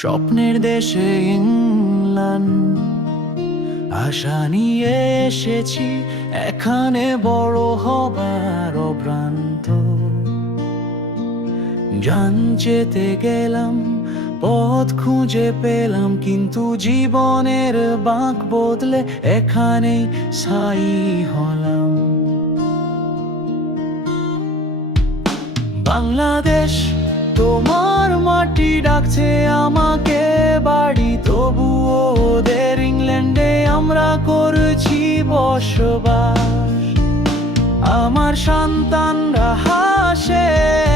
স্বপ্নের দেশে ইংল্যান্ড। আশা নিয়ে এসেছি, এখানে বড় হবার অভ্রান্ত। জান যেতে গেলাম, পথ খুঁজে পেলাম, কিন্তু জীবনের বাঁক বদলে এখানেই সাই হলাম। বাংলাদেশ তোমার মাটি ডাকছে আমাকে বাড়ি। তবুও ওদের ইংল্যান্ডে আমরা করছি বসবাস। আমার সন্তানরা হাসে,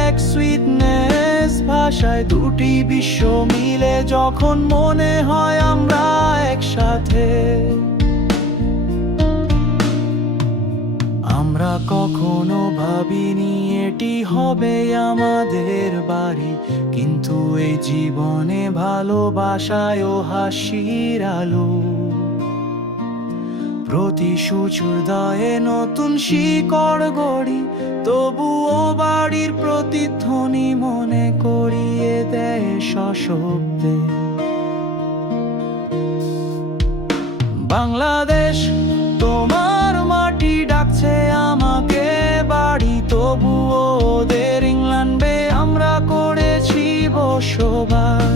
এক সুইটনেস ভাষায়। দুটি বিশ্ব মিলে যখন মনে হয় আমরা একসাথে। আমরা কখনো ভাবিনি এটি হবে আমাদের বাড়ি। কিন্তু এই জীবনে ভালোবাসায় ও হাসির আলো। প্রতি সুচুদয়ে নতুন শিকড় গড়ি, তবুও বাড়ির প্রতিধ্বনি মনে করিয়ে দেয় সশব্দে। বাংলাদেশ তবুও ওদের ইংল্যান্ডে আমরা করেছি বসবাস।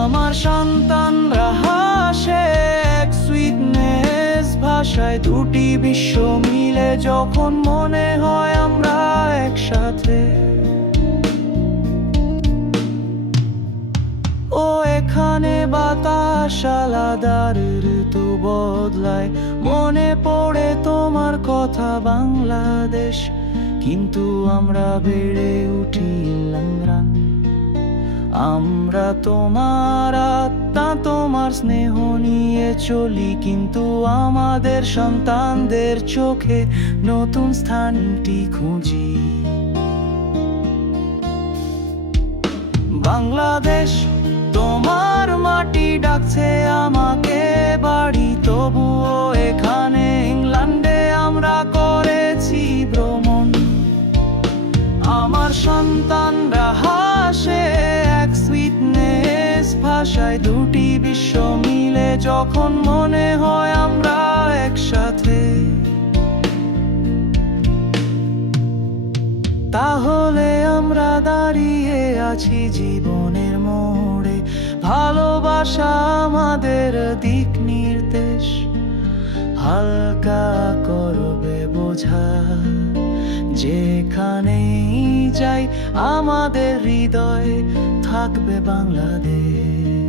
আমার সন্তানরা হাসে এক সুইটনেস ভাষায়, দুটি বিশ্ব মিলে যখন মনে হয় আমরা একসাথে। আলাদার ঋতু বদলায়। মনে পড়ে তোমার কথা বাংলাদেশ, কিন্তু আমরা বেড়ে উঠি লাংরান আমরা তোমার আত্মা, তোমার স্নেহ নিয়ে চলি, কিন্তু আমাদের সন্তানদের চোখে নতুন স্থানটি খুঁজি। বাংলাদেশ ডাকছে আমাকে বাড়ি, তবুও এখানে ইংল্যান্ডে আমরা করেছি ভ্রমণ। আমার সন্তানরা হাসে, এক সুইটনেস ভাষায় দুটি বিশ্ব মিলে যখন মনে হয় আমরা একসাথে। তাহলে আমরা দাঁড়িয়ে আছি জীবনের মোড়ে। ভালোবাসা আমাদের দিক নির্দেশ হালকা করবে বোঝা। যেখানেই যাই আমাদের হৃদয় থাকবে বাংলাদেশ।